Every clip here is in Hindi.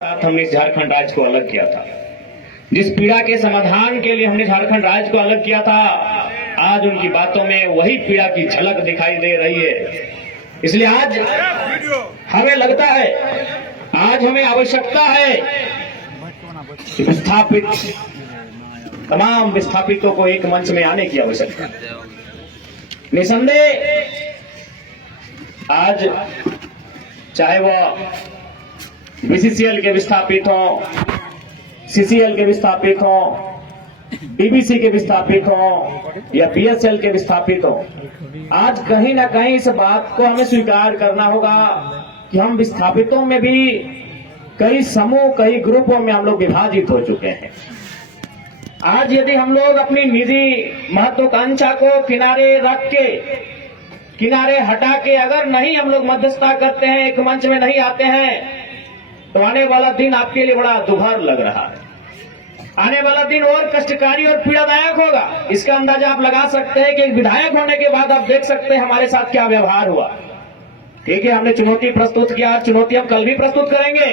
साथ हमने झारखंड राज्य को अलग किया था, जिस पीड़ा के समाधान के लिए हमने झारखंड राज्य को अलग किया था, आज उनकी बातों में वही पीड़ा की झलक दिखाई दे रही है। इसलिए आज हमें लगता है, आज हमें आवश्यकता है विस्थापित तमाम विस्थापितों को एक मंच में आने की आवश्यकता है। निसंदेह आज चाहे वह बीसीसीएल के विस्थापित हों, सीसीएल के विस्थापित हों, डीबीसी के विस्थापित हों या बीएसएल के विस्थापित हों, आज कहीं ना कहीं इस बात को हमें स्वीकार करना होगा कि हम विस्थापितों में भी कई समूह, कई ग्रुपों में हम लोग विभाजित हो चुके हैं। आज यदि हम लोग अपनी निजी महत्वाकांक्षा को किनारे रख के, किनारे हटा के अगर नहीं हम लोग मध्यस्थता करते हैं, एक मंच में नहीं आते हैं, तो आने वाला दिन आपके लिए बड़ा दुभर लग रहा है। आने वाला दिन और कष्टकारी और पीड़ादायक होगा। इसका अंदाजा आप लगा सकते हैं कि एक विधायक होने के बाद आप देख सकते हैं हमारे साथ क्या व्यवहार हुआ। ठीक है, हमने चुनौती प्रस्तुत किया, चुनौती हम कल भी प्रस्तुत करेंगे,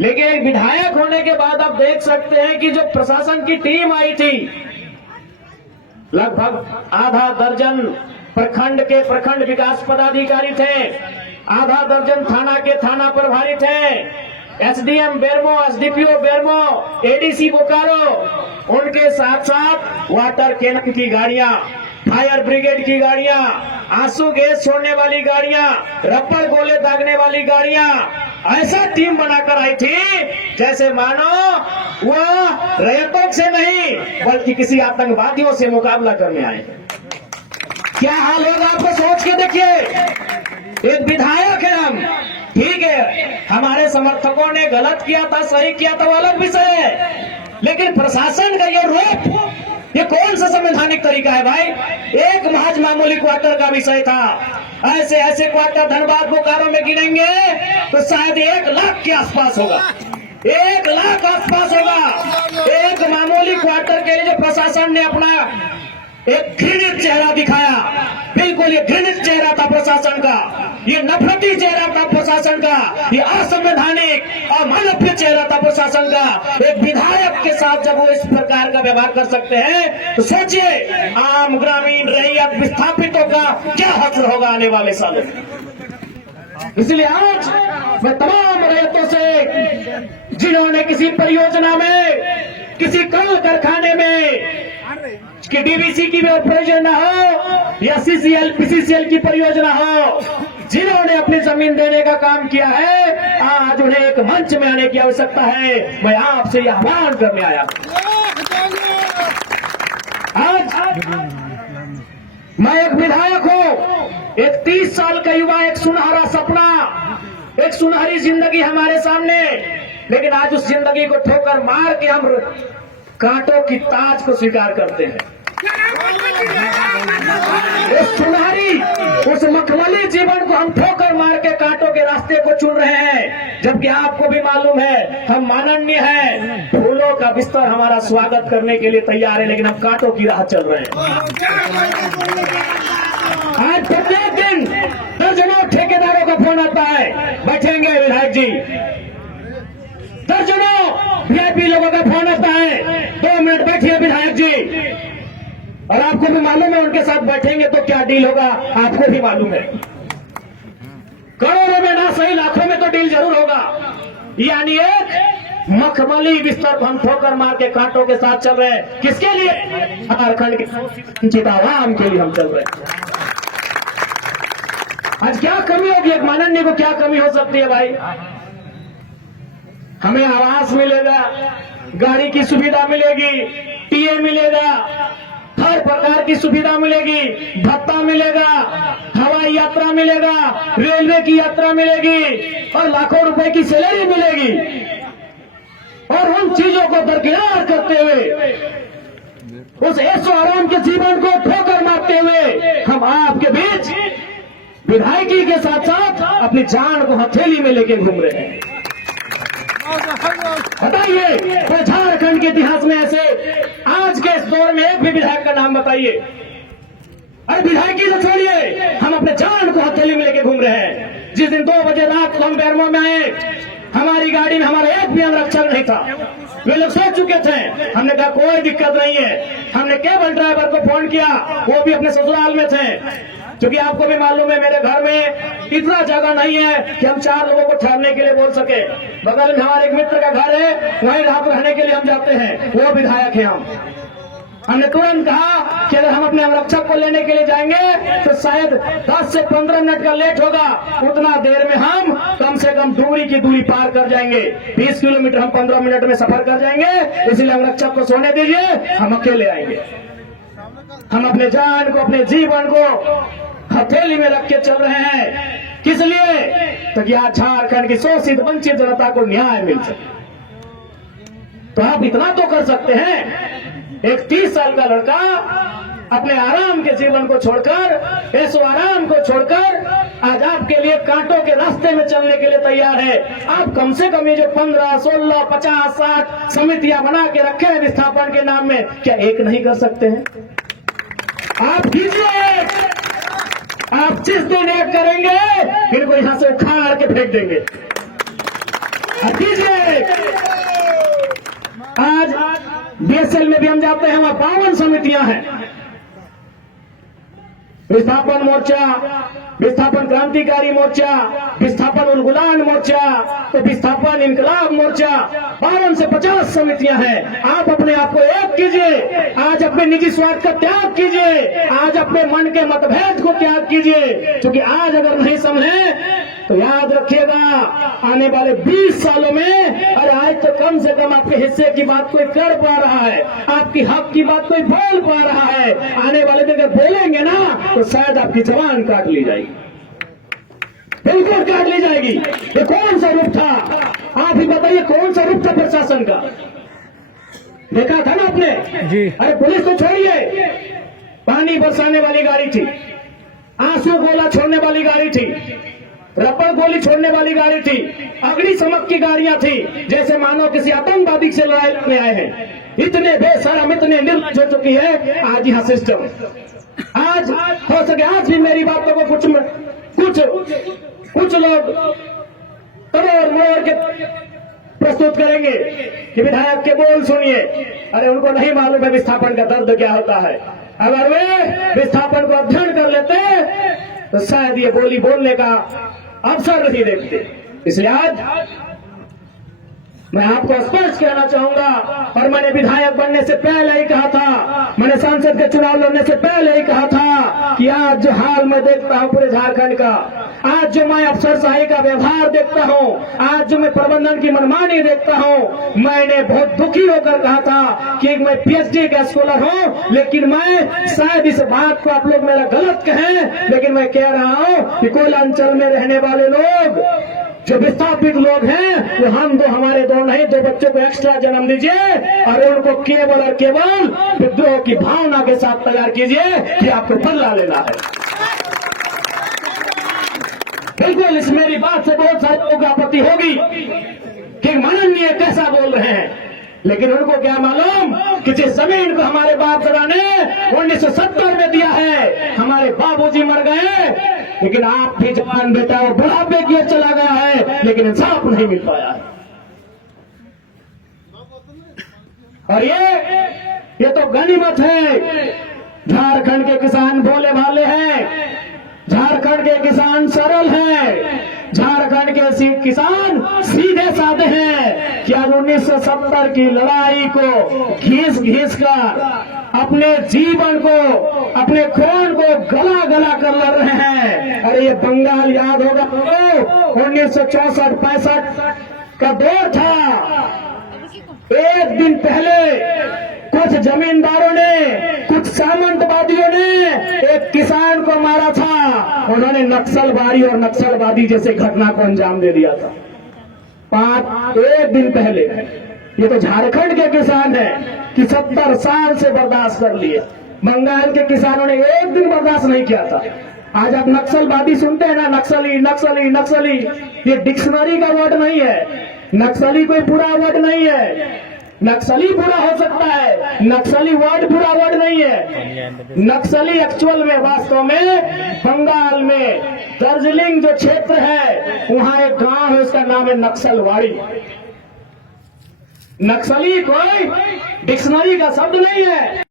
लेकिन एक विधायक होने के बाद आप देख सकते हैं कि जो प्रशासन की टीम आई थी, लगभग आधा दर्जन प्रखंड के प्रखंड विकास पदाधिकारी थे, आधा दर्जन थाना के थाना प्रभारी थे, SDM Bermo, SDPO Bermo, ADC Bokaro, उनके साथ साथ वाटर कैनन की गाड़ियां, फायर ब्रिगेड की गाड़ियां, आंसू गैस छोड़ने वाली गाड़ियां, रबर गोले दागने वाली गाड़ियां, ऐसा टीम बनाकर आई थी जैसे मानो वह रैयतों से नहीं बल्कि किसी आतंकवादियों से मुकाबला करने आए। क्या हाल होगा आपको सोच के देखिए। एक विधायक है हम, ठीक है, हमारे समर्थकों ने गलत किया था, सही किया था, वो अलग विषय है, लेकिन प्रशासन का ये रोप, ये कौन सा संवैधानिक तरीका है भाई। एक महज मामूली क्वार्टर का विषय था, ऐसे ऐसे क्वार्टर धनबाद बोकारो में गिनेंगे तो शायद 1 लाख के आसपास होगा, 1 लाख आसपास होगा। एक मामूली क्वार्टर के लिए जो प्रशासन ने अपना एक घृणित चेहरा दिखाया, बिल्कुल ये घृणित चेहरा था प्रशासन का, ये नफरती चेहरा था प्रशासन का, ये असंवैधानिक अमानवीय चेहरा था प्रशासन का। एक विधायक के साथ जब वो इस प्रकार का व्यवहार कर सकते हैं तो सोचिए आम ग्रामीण रैयत विस्थापितों का क्या हश्र होगा आने वाले सालों में। इसलिए आज मैं तमाम रैयतों से जिन्होंने किसी परियोजना में, किसी कल कारखाने में कि डीबीसी की परियोजना हो या सीसीएल पीसीसीएल की परियोजना हो, जिन्होंने अपनी जमीन देने का काम किया है, आज उन्हें एक मंच में आने की आवश्यकता है। मैं आपसे यह आह्वान करने आया। आज मैं एक विधायक हूं, एक 30 साल का युवा, एक सुनहरा सपना, एक सुनहरी जिंदगी हमारे सामने, लेकिन आज उस जिंदगी को ठोकर मार के हम कांटों की ताज को स्वीकार करते हैं। उस सुनहरी, उस मखमली जीवन को हम ठोकर मार के कांटों के रास्ते को चुन रहे हैं, जबकि आपको भी मालूम है हम माननीय हैं, फूलों का बिस्तर हमारा स्वागत करने के लिए तैयार है, लेकिन हम कांटों की राह चल रहे हैं। आज प्रत्येक दिन दर्जनों ठेकेदारों का फोन आता है, बैठेंगे विधायक जी, दर्जनों वीआईपी लोगों का फोन आता है, 2 मिनट बैठिए विधायक जी, और आपको भी मालूम है उनके साथ बैठेंगे तो क्या डील होगा, आपको भी मालूम है। करोड़ों में ना सही लाखों में तो डील जरूर होगा। यानी एक मखमली बिस्तर हम ठोकर मार के कांटों के साथ चल रहे हैं। किसके लिए? झारखंड के वंचित आवाम के लिए हम चल रहे हैं। आज क्या कमी होगी, एक माननीय को क्या कमी हो सकती है भाई। हमें आवास मिलेगा, गाड़ी की सुविधा मिलेगी, टीए मिलेगा, हर प्रकार की सुविधा मिलेगी, भत्ता मिलेगा, हवाई यात्रा मिलेगा, रेलवे की यात्रा मिलेगी और लाखों रुपए की सैलरी मिलेगी। और उन चीजों को दरकिनार करते हुए, उस ऐशो आराम के जीवन को ठोकर मारते हुए हम आपके बीच विधायकी के साथ साथ अपनी जान को हथेली में लेके घूम रहे हैं। बताइए तो झारखंड के इतिहास में ऐसे आज के इस दौर में एक भी विधायक का नाम बताइए। अरे विधायकी तो छोड़िए, हम अपने जान को हथेली में लेके घूम रहे हैं। जिस दिन 2 बजे रात हम बेरमो में आए, हमारी गाड़ी में हमारा भी अंगरक्षक नहीं था। वे लोग सोच चुके थे। हमने कहा कोई दिक्कत नहीं है। हमने केबल ड्राइवर को फोन किया, वो भी अपने ससुराल में थे। क्योंकि आपको भी मालूम है मेरे घर में इतना जगह नहीं है कि हम 4 लोगों को ठहरने के लिए बोल सके। बगल में हमारे एक मित्र का घर है, वहीं रात रहने के लिए हम जाते हैं, वो विधायक है। हमने तुरंत कहा कि अगर हम अपने अंगरक्षक को लेने के लिए जाएंगे तो शायद 10 से 15 मिनट का लेट होगा। उतना देर में हम कम से कम डुमरी की दूरी पार कर जाएंगे। 20 किलोमीटर हम 15 मिनट में सफर कर जाएंगे। इसलिए अंगरक्षक को सोने दीजिए, हम अकेले आएंगे। हम अपने जान को, अपने जीवन को हथेली में रख के चल रहे हैं। किस लिए? ताकि आज झारखंड की शोषित वंचित जनता को न्याय मिल सके। तो आप इतना तो कर सकते हैं। एक 30 साल का लड़का अपने आराम के जीवन को छोड़कर, ऐसो आराम को छोड़कर आज आपके लिए कांटों के रास्ते में चलने के लिए तैयार है। आप कम से कम ये जो 15, 16, 50, 60 समितियां बना के रखे हैं विस्थापन के नाम में, क्या एक नहीं कर सकते हैं? आप कीजिए। आप जिस दिन एक करेंगे इनको यहां से उखाड़ के फेंक देंगे। आप कीजिए। आज बीएसएल में भी हम जाते हैं, वहां 52 समितियां हैं। विस्थापन मोर्चा, विस्थापन क्रांतिकारी मोर्चा, विस्थापन उलगुलान मोर्चा, तो विस्थापन इनकलाब मोर्चा, 52 से 50 समितियां हैं। आप अपने आप को एक कीजिए। आज अपने निजी स्वार्थ का त्याग कीजिए। आज अपने मन के मतभेद को त्याग कीजिए। क्योंकि आज अगर नहीं समझे तो याद रखिएगा आने वाले 20 सालों में, अरे आज तो कम से कम आपके हिस्से की बात कोई कर पा रहा है, आपकी हक की बात कोई बोल पा रहा है। आने वाले दिन अगर बोलेंगे ना तो शायद आपकी जबान काट ली जाएगी, बिल्कुल काट ली जाएगी। ये कौन सा रूप था? आप ही बताइए, कौन सा रूप था प्रशासन का? देखा था ना आपने जी। अरे पुलिस को छोड़िए, पानी बरसाने वाली गाड़ी थी, आंसू गोला छोड़ने वाली गाड़ी थी, रबर गोली छोड़ने वाली गाड़ी थी, अग्निशमक की गाड़ियां थी, जैसे मानो किसी आतंकवादी से लड़ाई लड़ने आए हैं। इतने बेशरम, इतने निर्लज्ज हो चुकी है आज यहाँ सिस्टम। आज हो सके आज भी मेरी बातों को कुछ लोग तोड़ मोड़ के प्रस्तुत करेंगे कि विधायक के बोल सुनिए। अरे उनको नहीं मालूम है विस्थापन का दर्द क्या होता है। अगर वे विस्थापन को अध्ययन कर लेते तो शायद ये बोली बोलने का अवसर नहीं देखते। इसलिए आज मैं आपको स्पष्ट कहना चाहूंगा, और मैंने विधायक बनने से पहले ही कहा था, मैंने सांसद के चुनाव लड़ने से पहले ही कहा था कि आज जो हाल मैं देखता हूं पूरे झारखंड का, आज जो मैं अफसरशाही का व्यवहार देखता हूं, आज जो मैं प्रबंधन की मनमानी देखता हूं, मैंने बहुत दुखी होकर कहा था कि मैं पीएचडी का स्कॉलर हूं, लेकिन मैं शायद इस बात को आप लोग मेरा गलत कहें, लेकिन मैं कह रहा हूं कि कोयलांचल में रहने वाले लोग जो विस्थापित लोग हैं वो हम दो, हमारे दो नहीं, 2 बच्चों को एक्स्ट्रा जन्म दीजिए और उनको केवल और केवल विद्रोह की भावना के साथ तैयार कीजिए कि आपको बदला लेना है। बिल्कुल इस मेरी बात से बहुत सारे लोगों को आपत्ति होगी कि माननीय कैसा बोल रहे हैं, लेकिन उनको क्या मालूम कि जिस जमीन को हमारे बाप दादा ने 1970 में दिया है, हमारे बाबूजी मर गए, लेकिन आप भी जवान बेटा और बुढ़ापे की ओर चला गया है, लेकिन इंसाफ नहीं मिल पाया है। और ये तो गनीमत है। झारखंड के किसान भोले भाले हैं, झारखंड के किसान सरल हैं, झारखंड के किसान सीधे साधे हैं कि आज 1970 की लड़ाई को घीस कर अपने जीवन को, अपने खून को गला गला कर लड़ रहे हैं। अरे ये बंगाल याद होगा तो 1964-65 का दौर था। एक दिन पहले कुछ जमींदारों ने, कुछ सामंतवादियों ने एक किसान को मारा था। उन्होंने नक्सलवादी और नक्सलवादी जैसे घटना को अंजाम दे दिया था। एक दिन पहले। ये तो झारखंड के किसान हैं कि 70 साल से बर्दाश्त कर लिए। बंगाल के किसानों ने एक दिन बर्दाश्त नहीं किया था। आज आप नक्सलवादी सुनते हैं ना, नक्सली नक्सली नक्सली, ये डिक्शनरी का वर्ड नहीं है। नक्सली कोई बुरा वर्ड नहीं है। नक्सली बुरा हो सकता है, नक्सली वर्ड बुरा वर्ड नहीं है। नक्सली एक्चुअल में, वास्तव में बंगाल में दार्जिलिंग जो क्षेत्र है, वहां एक गांव है, उसका नाम है नक्सलवाड़ी। नक्सली कोई डिक्शनरी का शब्द नहीं है।